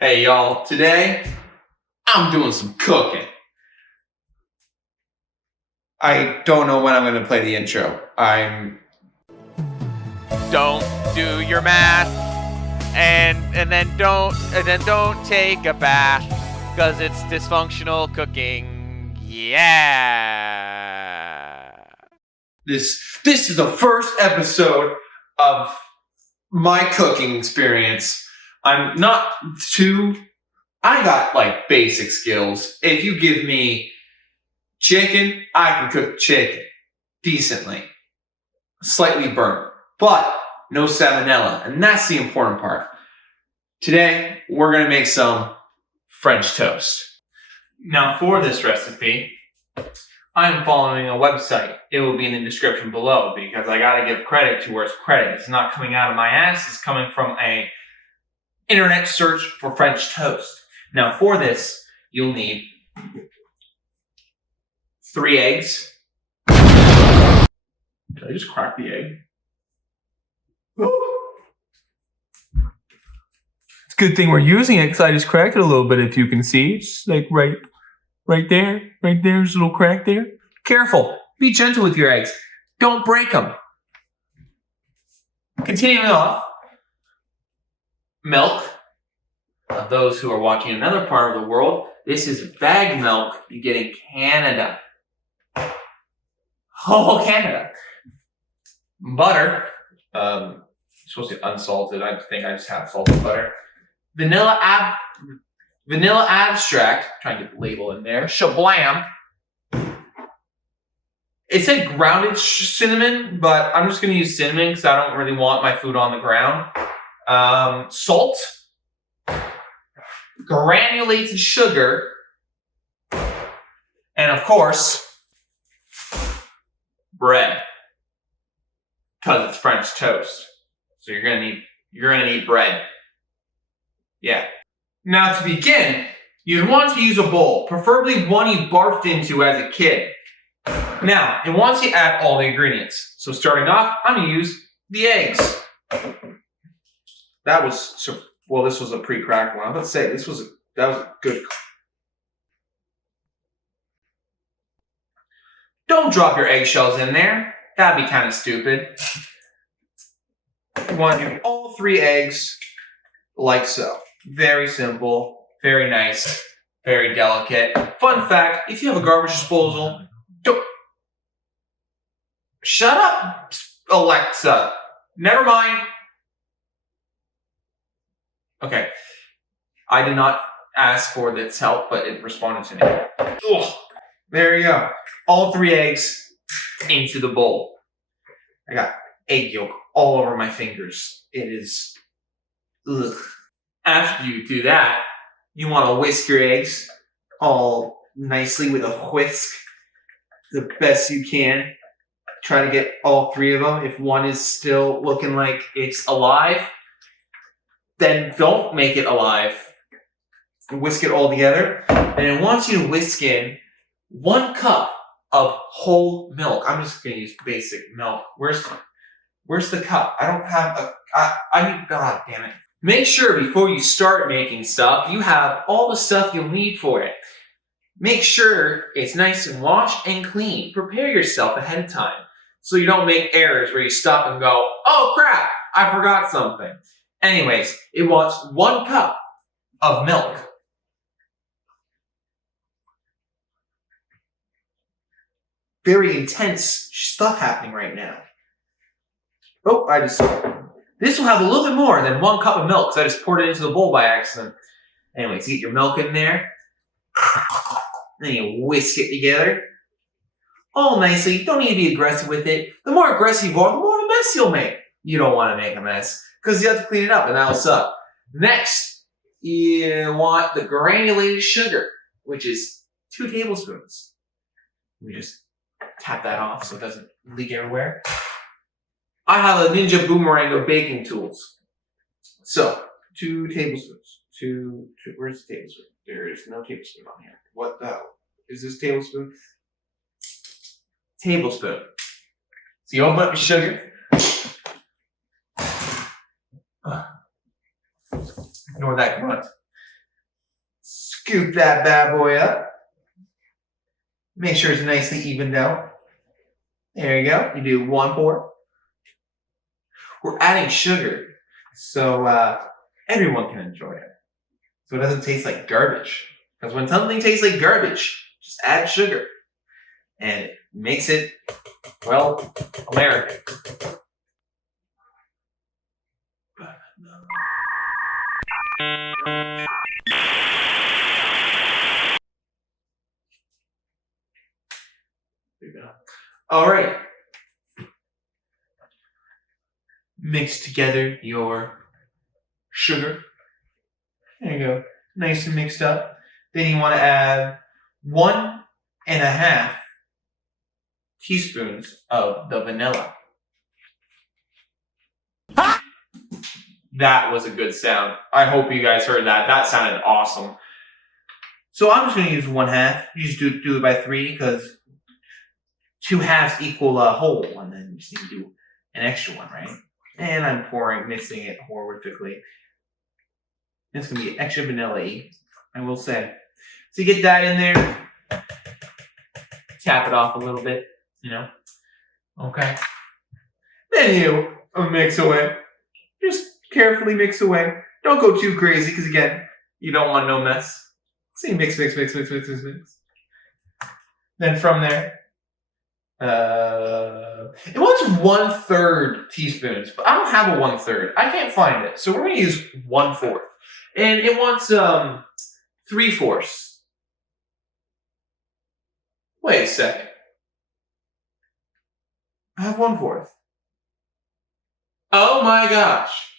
Hey y'all, today I'm doing some cooking. I don't know when I'm going to play the intro. Don't do your math and then don't take a bath because it's dysfunctional cooking. Yeah. This is the first episode of my cooking experience. I got like basic skills. If you give me chicken, I can cook chicken decently. Slightly burnt, but no salmonella, and that's the important part. Today, we're going to make some French toast. Now, for this recipe, I'm following a website. It will be in the description below because I got to give credit to where it's credit. It's not coming out of my ass. It's coming from a internet search for French toast. Now, for this, you'll need 3 eggs. Did I just crack the egg? It's a good thing we're using it because I just cracked it a little bit, if you can see. It's like right there. Right there's a little crack there. Careful. Be gentle with your eggs. Don't break them. Continuing off, milk. Those who are watching another part of the world, this is bagged milk you get in Canada. Oh, Canada. Butter. Supposed to be unsalted. I think I just have salted butter. Vanilla abstract. Trying to get the label in there. Shablam. It said grounded cinnamon, but I'm just going to use cinnamon because I don't really want my food on the ground. Salt. Granulated sugar. And of course, bread. Because it's French toast. So you're gonna need bread. Yeah. Now to begin, you'd want to use a bowl, preferably one you barfed into as a kid. Now, it wants you to add all the ingredients. So starting off, I'm gonna use the eggs. This was a pre-cracked one. I was about to say that was a good. Don't drop your eggshells in there. That'd be kind of stupid. You want to do all 3 eggs like so. Very simple, very nice, very delicate. Fun fact, if you have a garbage disposal, don't... Shut up, Alexa. Never mind. Okay. I did not ask for this help, but it responded to me. Ugh. There you go. All 3 eggs into the bowl. I got egg yolk all over my fingers. It is... Ugh. After you do that, you want to whisk your eggs all nicely with a whisk. The best you can. Try to get all 3 of them. If one is still looking like it's alive, then don't make it alive. Whisk it all together. And it wants you to whisk in 1 cup of whole milk. I'm just going to use basic milk. Where's the cup? I don't have God damn it. Make sure before you start making stuff, you have all the stuff you'll need for it. Make sure it's nice and washed and clean. Prepare yourself ahead of time so you don't make errors where you stop and go, oh crap, I forgot something. Anyways, it wants 1 cup of milk. Very intense stuff happening right now. Oh, this will have a little bit more than 1 cup of milk because I just poured it into the bowl by accident. Anyways, you get your milk in there. Then you whisk it together. All nicely. Don't need to be aggressive with it. The more aggressive you are, the more of a mess you'll make. You don't want to make a mess because you have to clean it up and that'll suck. Next, you want the granulated sugar, which is 2 tablespoons. We just tap that off so it doesn't leak everywhere. I have a Ninja Boomerang of baking tools. So, 2 tablespoons. Where's the tablespoon? There is no tablespoon on here. What the hell? Is this tablespoon? Tablespoon. So you open up your sugar. Ignore that grunt. Scoop that bad boy up. Make sure it's nicely evened out. There you go. You do 1/4. We're adding sugar so everyone can enjoy it. So it doesn't taste like garbage. Because when something tastes like garbage, just add sugar. And it makes it, well, American. All right. Mix together your sugar. There you go. Nice and mixed up. Then you want to add 1.5 teaspoons of the vanilla. That was a good sound. I hope you guys heard that. That sounded awesome. So I'm just going to use 1/2. You just do it by 3 because 2 halves equal a whole, and then you just need to do an extra one, right? And I'm mixing it horrifically. It's going to be extra vanilla-y, I will say. So you get that in there. Tap it off a little bit, you know. Okay. Then you mix away. Just carefully mix away. Don't go too crazy because, again, you don't want no mess. So you mix. Then from there, it wants 1/3 teaspoons, but I don't have a 1/3. I can't find it. So we're going to use 1/4. And it wants 3/4. Wait a second. I have 1/4. Oh my gosh.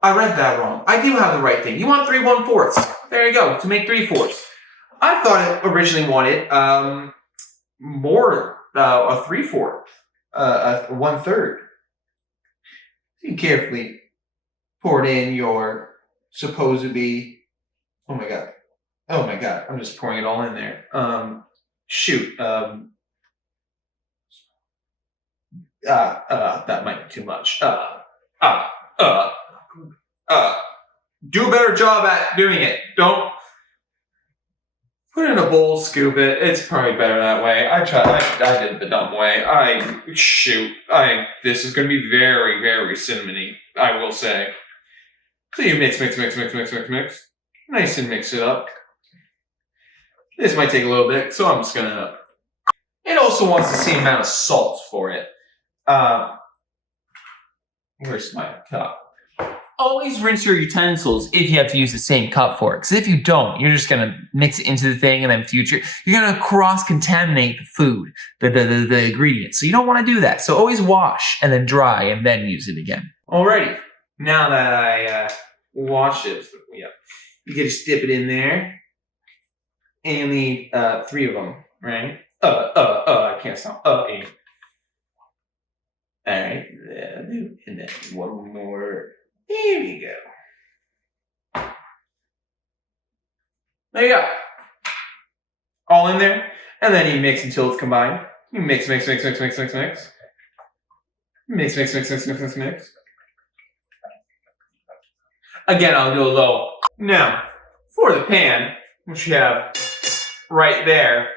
I read that wrong. I do have the right thing. You want 3 1/4. There you go, to make 3/4. I thought it originally wanted more, a 3/4, a 1/3. You carefully pour it in your supposed to be. Oh my god, I'm just pouring it all in there. That might be too much. Do a better job at doing it. Don't put it in a bowl, scoop it. It's probably better that way. I did it the dumb way. This is going to be very, very cinnamony, I will say. So you mix. Nice and mix it up. This might take a little bit, so I'm just going to... It also wants the same amount of salt for it. Where's my cup? Always rinse your utensils if you have to use the same cup for it. Because if you don't, you're just going to mix it into the thing and then you're going to cross-contaminate the food, the ingredients. So you don't want to do that. So always wash and then dry and then use it again. Alrighty. Now that I washed it, you can just dip it in there. And you'll need 3 of them, right? I can't stop. Alright. And then one more. There we go. There you go. All in there. And then you mix until it's combined. You mix. Mix. Again, I'll go low. Now, for the pan, which you have right there,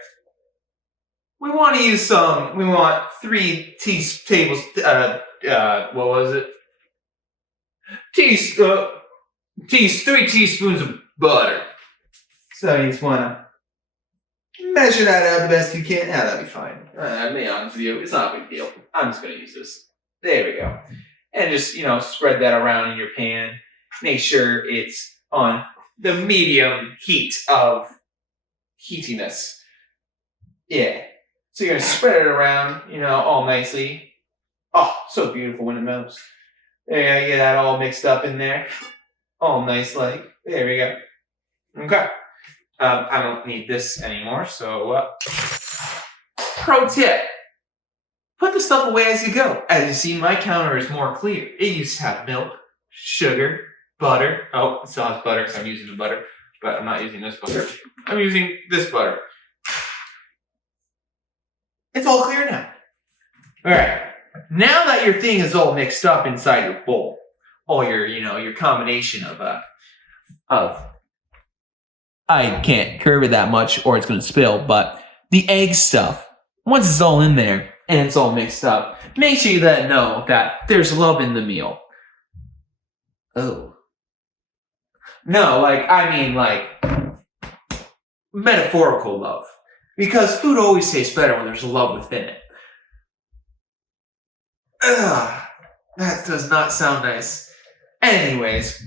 we want to use we want 3 tablespoons, what was it? 3 teaspoons of butter. So you just want to measure that out the best you can. Yeah, that'd be fine. I'll be honest with you, it's not a big deal. I'm just going to use this. There we go. And just, spread that around in your pan. Make sure it's on the medium heat of heatiness. Yeah. So you're going to spread it around, all nicely. Oh, so beautiful when it melts. There you go, get that all mixed up in there. All nice like. There we go. Okay. I don't need this anymore, so pro tip. Put the stuff away as you go. As you see, my counter is more clear. It used to have milk, sugar, butter. Oh, it still has butter because I'm using the butter, but I'm not using this butter. I'm using this butter. It's all clear now. All right. Now that your thing is all mixed up inside your bowl, all your combination of I can't curve it that much or it's going to spill, but the egg stuff, once it's all in there and it's all mixed up, make sure you let it know that there's love in the meal. Oh. No, I mean metaphorical love. Because food always tastes better when there's love within it. Ugh, that does not sound nice. Anyways,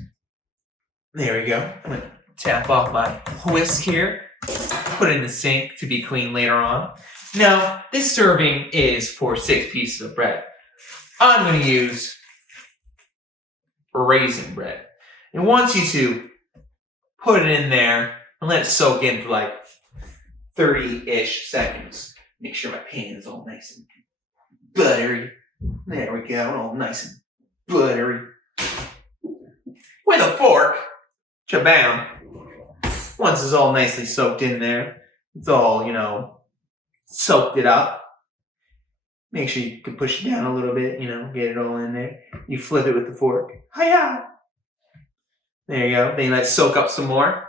there we go. I'm gonna tap off my whisk here. Put it in the sink to be clean later on. Now, this serving is for 6 pieces of bread. I'm gonna use raisin bread. It wants you to put it in there and let it soak in for 30-ish seconds. Make sure my pan is all nice and buttery. There we go, all nice and buttery. With a fork, chabam. Once it's all nicely soaked in there, it's all, soaked it up. Make sure you can push it down a little bit, get it all in there. You flip it with the fork. Hiya! There you go. Then you let it soak up some more.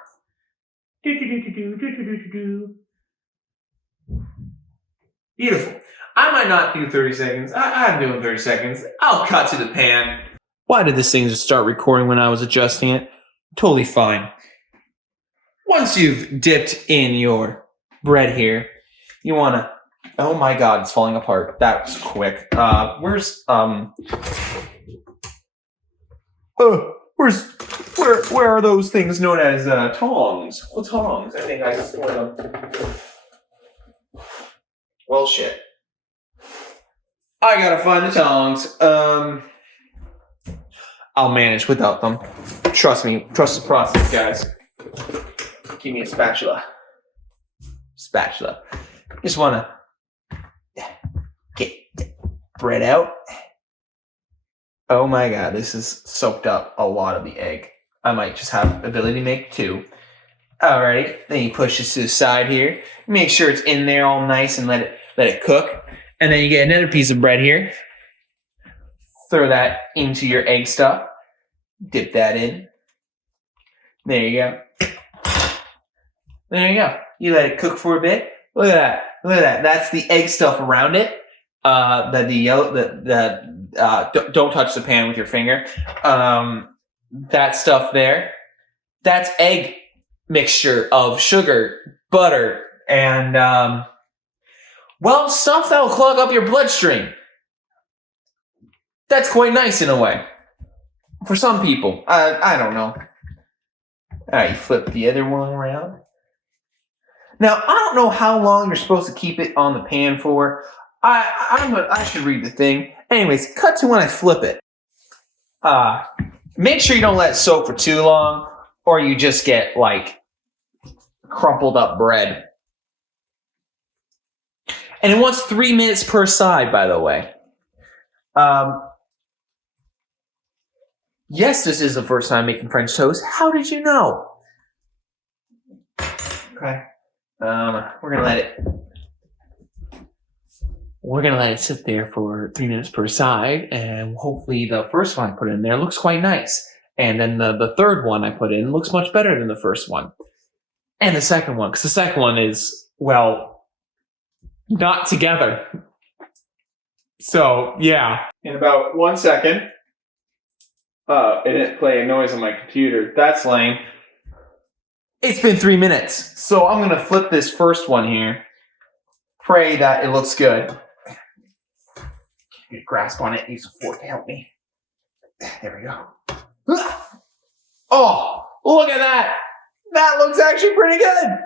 Beautiful. I might not do 30 seconds. I'm doing 30 seconds. I'll cut to the pan. Why did this thing just start recording when I was adjusting it? Totally fine. Once you've dipped in your bread here, you want to... Oh my god, it's falling apart. That was quick. Where are those things known as tongs? Well, tongs. I think I just want them. Well, shit. I gotta find the tongs. I'll manage without them. Trust me. Trust the process, guys. Give me a spatula. Just wanna get the bread out. Oh my god, this has soaked up a lot of the egg. I might just have ability to make 2. Alrighty, then you push this to the side here. Make sure it's in there all nice and let it cook. And then you get another piece of bread here. Throw that into your egg stuff. Dip that in. There you go. There you go. You let it cook for a bit. Look at that. Look at that. That's the egg stuff around it. Don't touch the pan with your finger. That stuff there. That's egg mixture of sugar, butter, and stuff that will clog up your bloodstream. That's quite nice in a way. For some people. I don't know. Alright, you flip the other one around. Now, I don't know how long you're supposed to keep it on the pan for. I should read the thing. Anyways, cut to when I flip it. Make sure you don't let it soak for too long, or you just get, crumpled up bread. And it wants 3 minutes per side, by the way. Yes, this is the first time making French toast. How did you know? Okay. We're gonna let it sit there for 3 minutes per side, and hopefully the first one I put in there looks quite nice. And then the third one I put in looks much better than the first one. And the second one, because the second one is, not together. So, yeah. In about 1 second, it didn't play a noise on my computer. That's lame. It's been 3 minutes. So I'm going to flip this first one here. Pray that it looks good. Get a grasp on it. Use a fork to help me. There we go. Oh, look at that. That looks actually pretty good.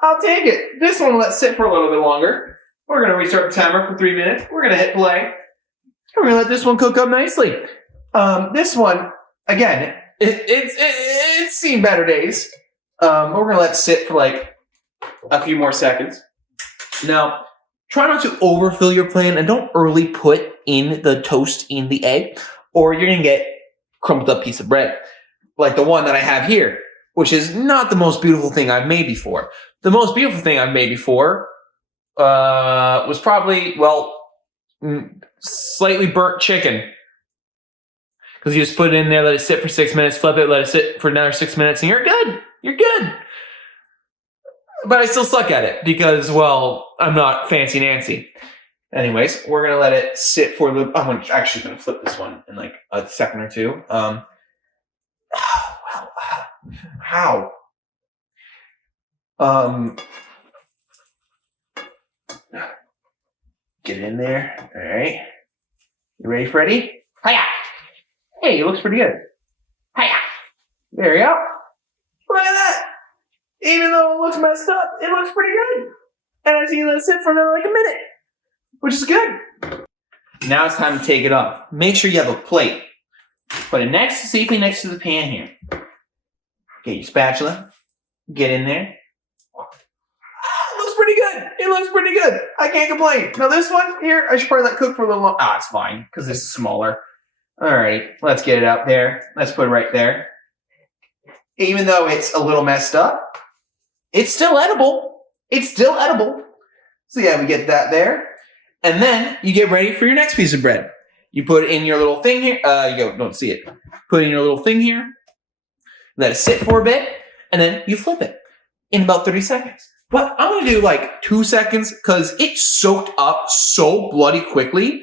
I'll take it. This one let's sit for a little bit longer. We're going to restart the timer for 3 minutes. We're going to hit play. We're going to let this one cook up nicely. This one, again, it's seen better days. We're going to let it sit for a few more seconds. Now, try not to overfill your pan and don't early put in the toast in the egg, or you're going to get crumpled up piece of bread. Like the one that I have here, which is not the most beautiful thing I've made before. The most beautiful thing I've made before was probably, slightly burnt chicken. Because you just put it in there, let it sit for 6 minutes, flip it, let it sit for another 6 minutes, and you're good. You're good. but I still suck at it because, well, I'm not fancy Nancy. Anyways, we're gonna let it sit for the. I'm actually gonna flip this one in like a second or two. How? Get it in there. All right. You ready, Freddy? Hiya! Hey, it looks pretty good. Hiya! There you go. Look at that. Even though it looks messed up, it looks pretty good. And I see let it sit for another like a minute, which is good. Now it's time to take it off. Make sure you have a plate. Put it safely next to the pan here. Get your spatula. Get in there. It looks pretty good. It looks pretty good. I can't complain. Now this one here, I should probably let cook for a little longer. It's fine because this is smaller. All right, let's get it out there. Let's put it right there. Even though it's a little messed up, it's still edible. It's still edible. So yeah, we get that there. And then you get ready for your next piece of bread. You put it in your little thing here. Don't see it. Put it in your little thing here. Let it sit for a bit. And then you flip it in about 30 seconds. But I'm going to do like 2 seconds because it soaked up so bloody quickly.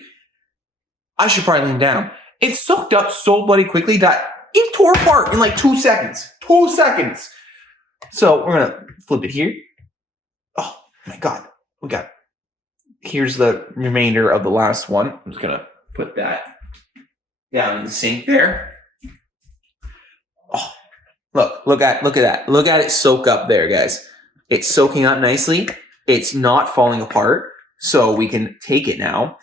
I should probably lean down. It soaked up so bloody quickly that it tore apart in like 2 seconds. 2 seconds. So we're going to flip it here. Oh my God. Here's the remainder of the last one. I'm just going to put that down in the sink there. Oh, look at that. Look at it soak up there, guys. It's soaking up nicely. It's not falling apart. So we can take it now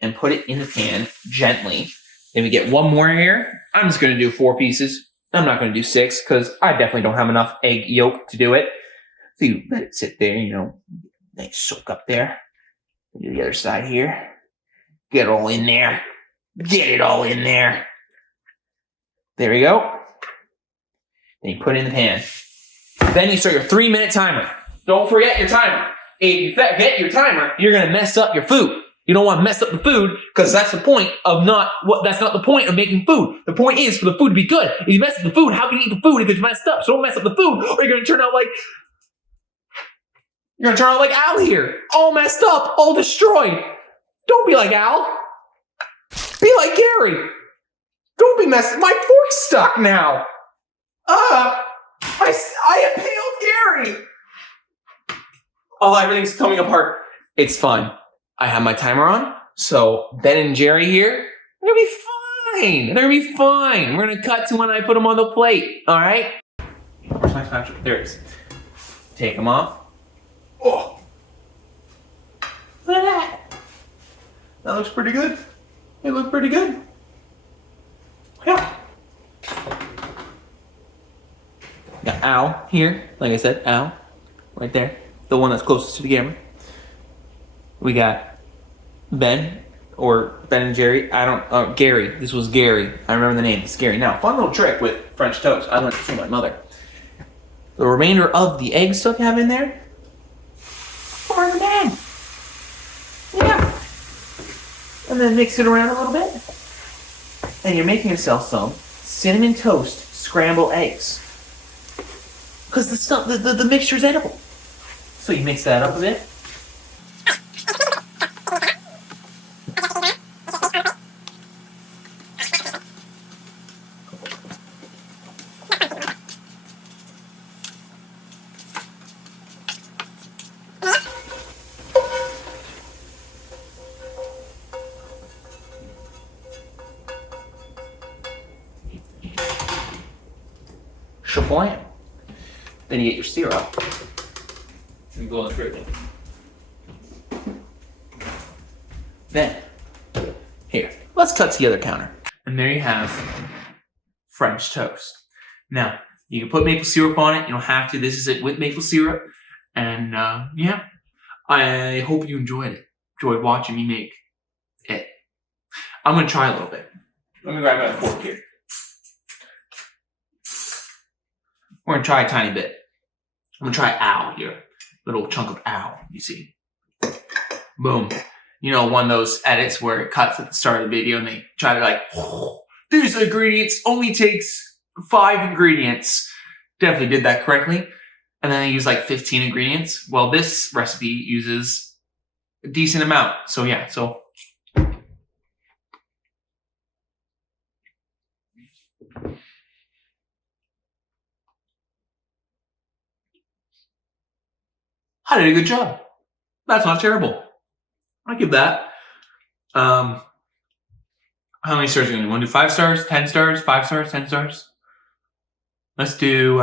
and put it in the pan gently. Then we get one more here. I'm just going to do 4 pieces. I'm not going to do 6 because I definitely don't have enough egg yolk to do it. So you let it sit there, nice soak up there. Do the other side here. Get it all in there. Get it all in there. There we go. Then you put it in the pan. Then you start your 3-minute timer. Don't forget your timer. If you forget your timer, you're going to mess up your food. You don't want to mess up the food because that's the point of that's not the point of making food. The point is for the food to be good. If you mess up the food, how can you eat the food if it's messed up? So don't mess up the food or you're going to turn out like Al here. All messed up, all destroyed. Don't be like Al. Be like Gary. Don't be messed. My fork's stuck now. I impaled Gary. Oh, everything's coming apart. It's fine. I have my timer on. So Ben and Jerry here, they're gonna be fine. They're gonna be fine. We're gonna cut to when I put them on the plate. All right. Where's my spatula? There it is. Take them off. Oh, look at that. That looks pretty good. It looked pretty good. Yeah. Got Al here. Like I said, Al. Right there. The one that's closest to the camera. We got Ben and Jerry. Gary. This was Gary. I remember the name. It's Gary. Now, fun little trick with French toast. I learned it from my mother. The remainder of the egg stuff you have in there, pour in the pan. Yeah. And then mix it around a little bit. And you're making yourself some cinnamon toast scrambled eggs. Because the mixture's edible. So you mix that up a bit. Shablam. Then you get your syrup. And go on the fridge. Then, here, let's cut to the other counter. And there you have French toast. Now, you can put maple syrup on it. You don't have to. This is it with maple syrup. And yeah, I hope you enjoyed watching me make it. I'm going to try a little bit. Let me grab my fork here. We're going to try a tiny bit. I'm going to try owl here. Little chunk of owl, you see. Boom. You know, one of those edits where it cuts at the start of the video and they try to like, oh, these ingredients only takes 5 ingredients. Definitely did that correctly. and then I use like 15 ingredients. Well, this recipe uses a decent amount. So yeah, so. I did a good job. That's not terrible. I give that. How many stars are you gonna do? Want to do 5 stars, 10 stars, 5 stars, 10 stars? Let's do,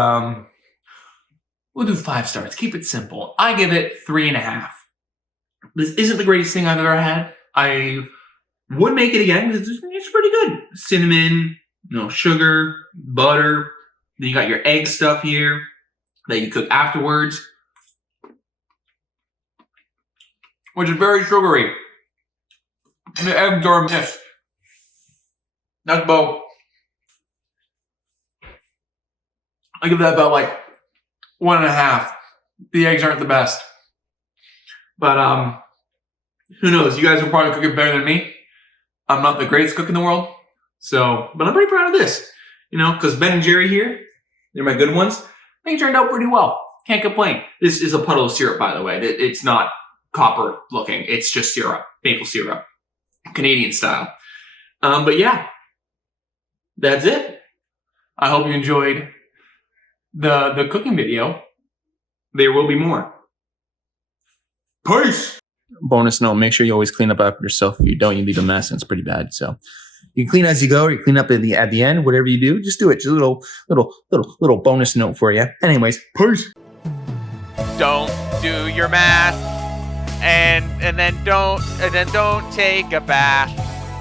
we'll do 5 stars. Keep it simple. I give it 3.5. This isn't the greatest thing I've ever had. I would make it again because it's pretty good. Cinnamon, sugar, butter. Then you got your egg stuff here that you cook afterwards, which is very sugary. And the eggs are a miss. That's about, I give that about like 1.5. The eggs aren't the best. But who knows? You guys will probably cook it better than me. I'm not the greatest cook in the world. So, but I'm pretty proud of this. Because Ben and Jerry here, they're my good ones. They turned out pretty well. Can't complain. This is a puddle of syrup, by the way. It's not copper looking. It's just syrup, maple syrup, Canadian style. But yeah, that's it. I hope you enjoyed the cooking video. There will be more. Peace. Bonus note: make sure you always clean up after yourself. If you don't, you leave a mess, and it's pretty bad. So you can clean as you go, or you clean up at the end. Whatever you do, just do it. Just a little bonus note for you. Anyways, peace. Don't do your math, and then don't take a bath,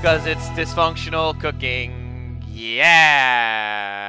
because it's dysfunctional cooking. Yeah.